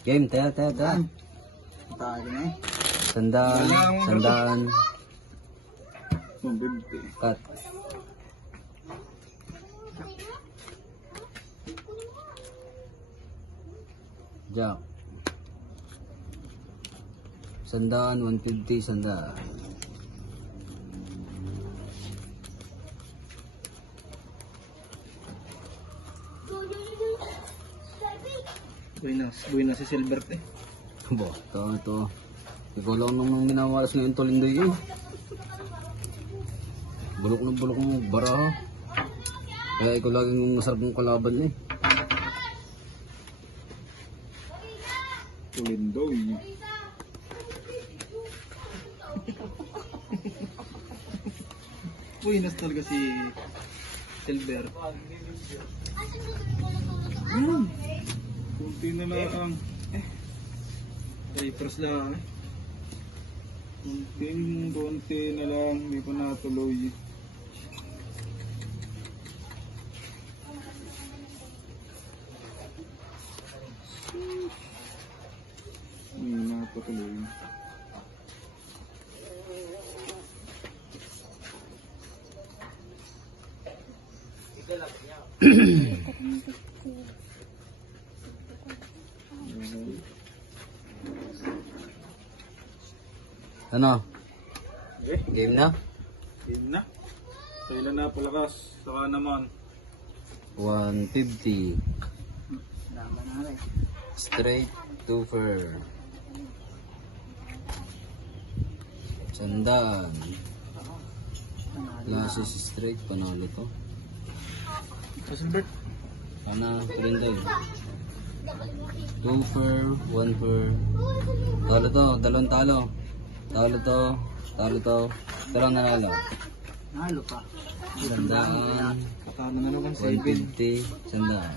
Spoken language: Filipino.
Game, taya. Tayo na eh. Sandaan. 150. Cut. Jack. Sandaan, 150, sandaan. Buhay na si Silbert eh. Bo, ito. Ikaw lang naman minawalas na yung tulinday yun. Bulok ng baraha. Kaya ikaw laging masarap ng kalaban eh. Tulindoy. Buenas talaga si Silbert. Kunti na lang. Diapers lang. Kunti na lang. Hindi ko natuloy. Hindi natuloy. Ano? Okay. Game na? Game na. Kailan na palakas? Saka naman. 150. Naman na rin. Straight to fair. Sandaan. Lasis straight. Panalo to. Silbert. Pana, tulinday. 2 fair, 1 fair. Talo to, dalawang talo. Talo to. Dalawang nanalo. Nalo pa. Sandaan. Katalo na naman sa 150. Sandaan.